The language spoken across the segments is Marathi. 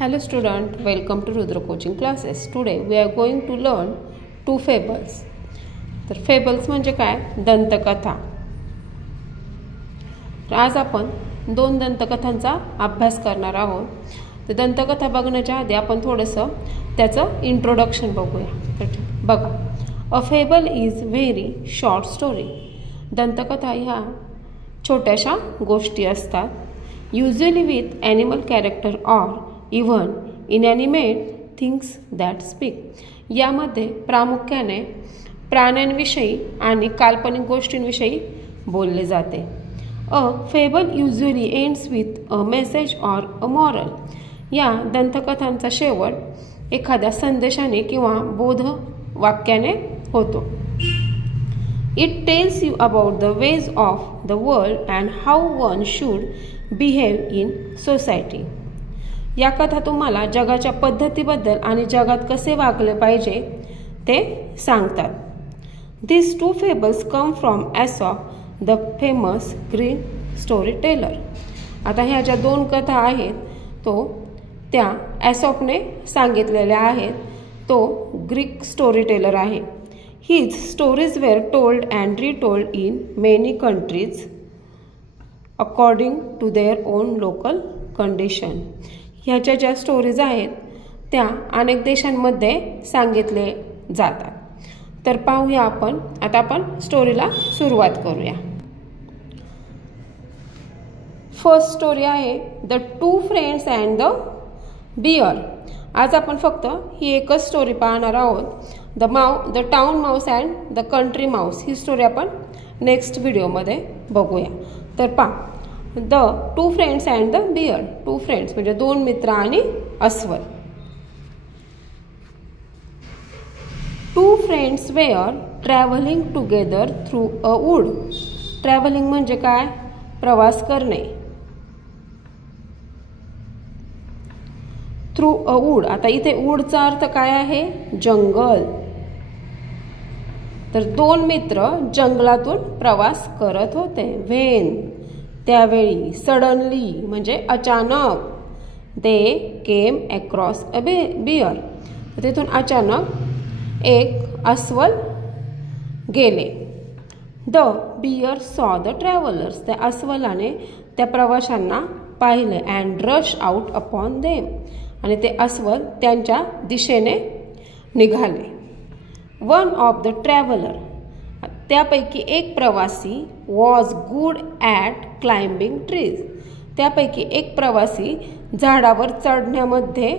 Hello student, welcome to Rudra coaching classes. Today we are going to learn two fables. तर fables म्हणजे काय? दंतकथा. तर आज आपण दोन दंतकथांचा अभ्यास करणार आहोत. तर दंतकथा बघण्याच्या आधी आपण थोडंसं त्याचं इंट्रोडक्शन बघूया. तर बघा, a fable is very short story. दंतकथा ह्या छोट्याशा गोष्टी असतात. Usually with animal character or even inanimate things that speak. यामध्ये प्रामुख्याने प्राण्यांविषयी आणि काल्पनिक गोष्टींविषयी बोलले जाते. A fable usually ends with a message or a moral. या दंतकथांचा शेवट एखाद्या संदेशाने किंवा बोध वाक्याने होतो. It tells you about the ways of the world and how one should behave in society. या कथा तुम्हाला जगाच्या पद्धतीबद्दल आणि जगात कसे वागले पाहिजे ते सांगतात. This two fables come from Aesop, the famous Greek story teller. आता ह्या ज्या दोन कथा आहेत तो त्या ॲसॉपने सांगितलेल्या आहेत. तो ग्रीक स्टोरी टेलर आहे. His stories were told and retold in many countries according to their own local condition. ह्याच्या ज्या स्टोरीज आहेत त्या अनेक देशांमध्ये सांगितले जातात. तर पाहूया आपण. आता आपण स्टोरीला सुरुवात करूया. फर्स्ट स्टोरी आहे the two friends and the bear. आज आपण फक्त ही एकच स्टोरी पाहणार आहोत. The town mouse and the country mouse ही स्टोरी आपण नेक्स्ट व्हिडिओमध्ये बघूया. तर पहा, the two friends and the bear. Two friends म्हणजे दोन मित्र आणि अस्वल. Two friends were travelling together through a wood. Travelling म्हणजे काय? प्रवास करणे. Through a wood. आता इथे वूडचा अर्थ काय आहे? जंगल. तर दोन मित्र जंगलातून प्रवास करत होते. व्हेन त्यावेळी, सडनली म्हणजे अचानक, दे केम अक्रॉस अ बियर. तिथून अचानक एक अस्वल गेले. द बियर सॉ द ट्रॅव्हलर्स. त्या अस्वलाने त्या प्रवाशांना पाहिले. And rush out upon them. आणि ते अस्वल त्यांच्या दिशेने निघाले. One of the traveller. त्यापैकी एक प्रवासी was good at climbing trees. त्यापैकी एक प्रवासी झाडावर चढण्यामध्ये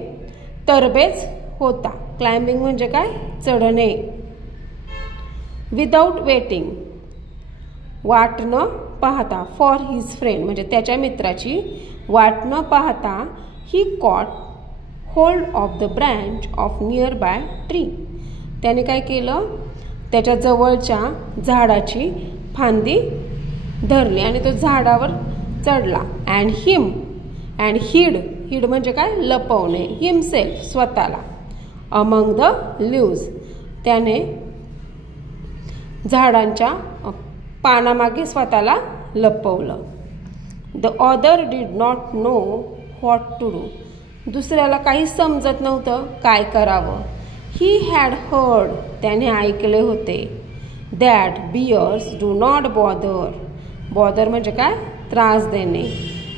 तरबेज होता. क्लाइम्बिंग म्हणजे काय? चढणे. विदाउट वेटिंग, वाट न पाहता, फॉर हिज फ्रेंड म्हणजे त्याच्या मित्राची वाट न पाहता, he caught hold of the branch of nearby tree. त्याने काय केलं? त्याच्या जवळच्या झाडाची फांदी धरली आणि तो झाडावर चढला. अँड हिड म्हणजे काय? लपवणे. हिमसेल्फ स्वतःला. Among the leaves. त्याने झाडांच्या पानामागे स्वतःला लपवलं. The other did not know what to do. दुसऱ्याला काही समजत नव्हतं काय करावं. He had heard. त्याने ऐकले होते. That bears do not bother म्हणजे काय? त्रास देणे.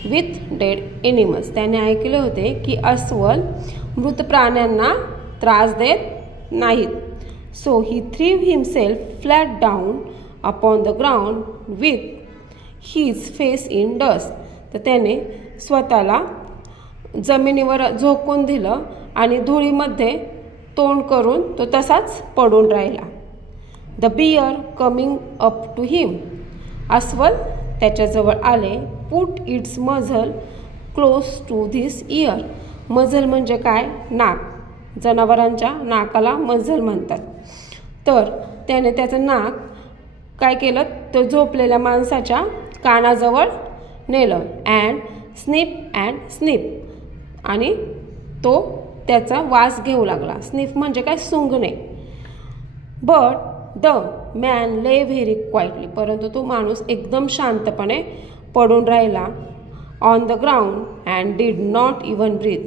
With dead animals. त्याने ऐकले होते की अस्वल मृत प्राण्यांना त्रास देत नाहीत. So he threw himself flat down upon the ground with his face in dust. तर त्याने स्वतःला जमिनीवर झोकून दिलं आणि धुळीमध्ये तोंड करून तो तसाच पडून राहिला. The bear coming up to him. अस्वल त्याच्याजवळ आले. Put its muzzle close to this ear. Muzzle म्हणजे काय? नाक. जनावरांच्या नाकाला मझल म्हणतात. तर त्याने त्याचं नाक काय केलं? तो झोपलेल्या माणसाच्या कानाजवळ नेलं. And sniff. आणि तो त्याचा वास घेऊ लागला. स्निफ म्हणजे काय? सुंगणे. But the man lay very quietly. परंतु तो माणूस एकदम शांतपणे पडून राहिला. On the ground and did not even breathe.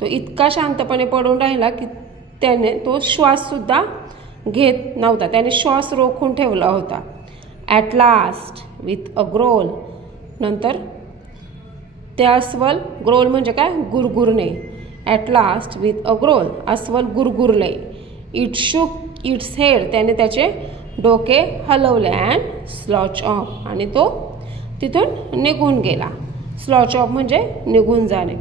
तो इतका शांतपणे पडून राहिला की त्याने तो श्वाससुद्धा घेत नव्हता, त्याने श्वास रोखून ठेवला होता. At last with a growl, नंतर ते अस्वल, ग्रोल म्हणजे काय, गुरगुरणे. At last with a growl, अस्वल गुरगुरले. इट शुक इट्स हेड, त्याने त्याचे डोके हलवले. अँड स्लॉच ऑफ, आणि तो तिथून निघून गेला. स्लॉच ऑफ म्हणजे निघून जाणे.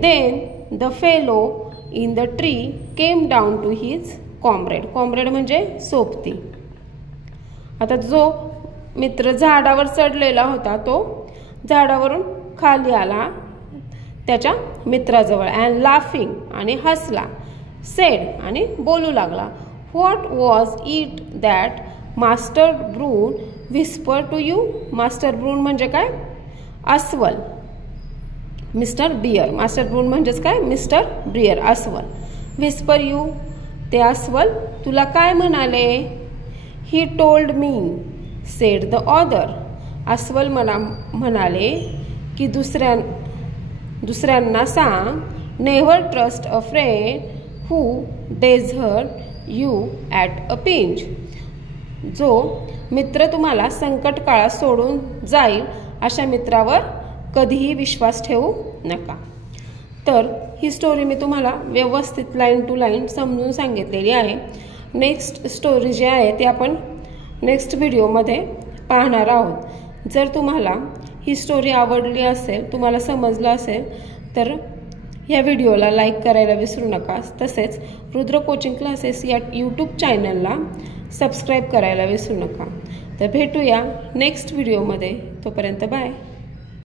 Then the fellow in the tree came down to his comrade. Comrade म्हणजे सोबती. आता जो मित्र झाडावर चढलेला होता तो झाडावरून खाली आला त्याच्या मित्राजवळ. अँड लाफिंग, आणि हसला. सेड, आणि बोलू लागला. What was it that Master Bruin whisper to you. Master Bruin म्हणजे काय, अस्वल. मिस्टर बियर, मास्टर ब्रून म्हणजेच काय, मिस्टर बियर, अस्वल. व्हिस्पर यू, ते अस्वल तुला काय म्हणाले. He told me, said the other. अस्वल मला म्हणाले की दुसऱ्यांना सांग. Never trust a friend who desert you at a pinch. जो मित्र तुम्हाला संकट काळात सोडून जाईल अशा मित्रावर कधीही विश्वास ठेवू नका. तर ही स्टोरी मी तुम्हाला व्यवस्थित लाईन टू लाईन समजून सांगितलेली आहे. नेक्स्ट स्टोरी जी आहे ती आपण नेक्स्ट व्हिडिओमध्ये पाहणार आहोत. जर तुम्हाला ही स्टोरी आवडली असेल, तुम्हाला समजलं असेल, तर या व्हिडिओला लाईक करायला विसरू नका. तसेच रुद्र कोचिंग क्लासेस या यूट्यूब चॅनलला सबस्क्राईब करायला विसरू नका. तर भेटूया नेक्स्ट व्हिडिओमध्ये. तोपर्यंत बाय.